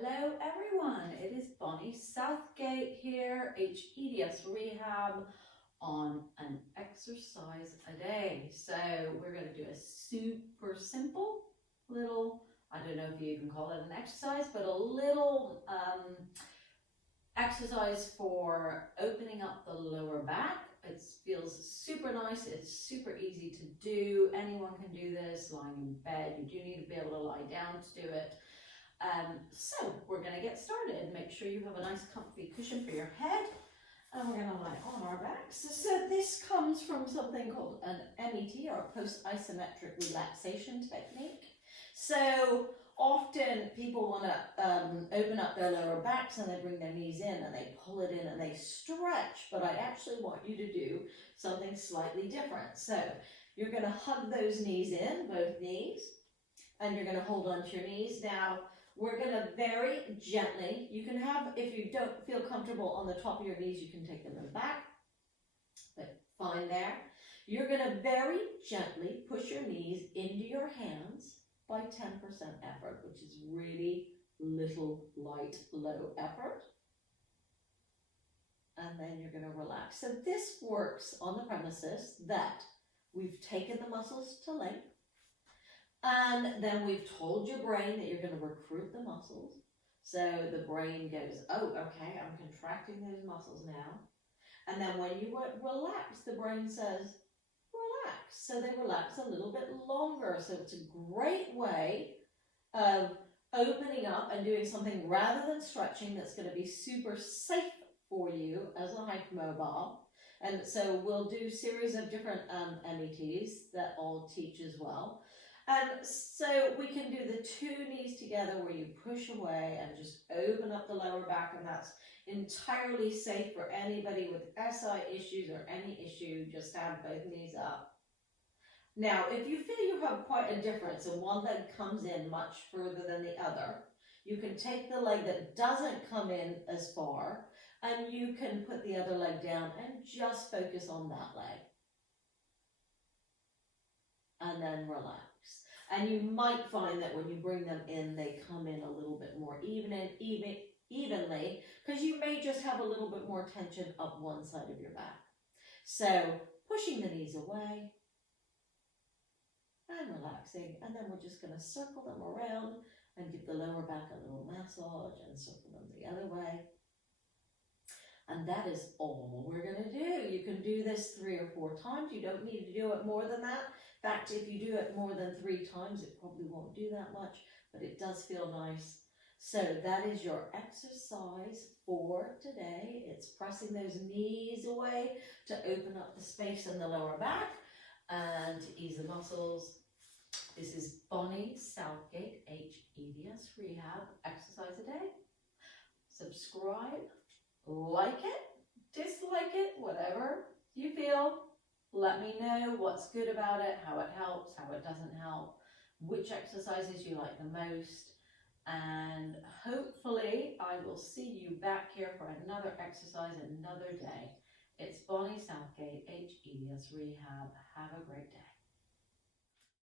Hello everyone, it is Bonnie Southgate here, hEDS Rehab on an exercise a day. So we're going to do a super simple little, I don't know if you even call it an exercise, but a little exercise for opening up the lower back. It feels super nice, it's super easy to do. Anyone can do this lying in bed. You do need to be able to lie down to do it. So we're going to get started. Make sure you have a nice comfy cushion for your head, and we're going to lie on our backs. So this comes from something called an MET, or a post-isometric relaxation technique. So often people want to open up their lower backs and they bring their knees in and they pull it in and they stretch, but I actually want you to do something slightly different. So you're going to hug those knees in, both knees, and you're going to hold on to your knees. Now, we're going to very gently, you can have, if you don't feel comfortable on the top of your knees, you can take them in the back, but fine there. You're going to very gently push your knees into your hands by 10% effort, which is really little, light, low effort. And then you're going to relax. So this works on the premises that we've taken the muscles to length, and then we've told your brain that you're going to recruit the muscles. So the brain goes, oh, okay, I'm contracting those muscles now. And then when you relax, the brain says, relax. So they relax a little bit longer. So it's a great way of opening up and doing something rather than stretching that's going to be super safe for you as a hypermobile. And so we'll do a series of different METs that I'll teach as well. And so we can do the two knees together where you push away and just open up the lower back, and that's entirely safe for anybody with SI issues or any issue. Just have both knees up. Now, if you feel you have quite a difference and one leg comes in much further than the other, you can take the leg that doesn't come in as far and you can put the other leg down and just focus on that leg. And then relax. And you might find that when you bring them in, they come in a little bit more evenly, because you may just have a little bit more tension up one side of your back. So pushing the knees away and relaxing, and then we're just going to circle them around and give the lower back a little massage and circle them the other way. And that is all we're going to do. You can do this 3 or 4 times. You don't need to do it more than that. In fact, if you do it more than 3 times, it probably won't do that much, but it does feel nice. So that is your exercise for today. It's pressing those knees away to open up the space in the lower back and to ease the muscles. This is Bonnie Southgate, hEDS Rehab, exercise a day. Subscribe. Like it, dislike it, whatever you feel. Let me know what's good about it, how it helps, how it doesn't help, which exercises you like the most. And hopefully I will see you back here for another exercise another day. It's Bonnie Southgate, hEDS Rehab. Have a great day.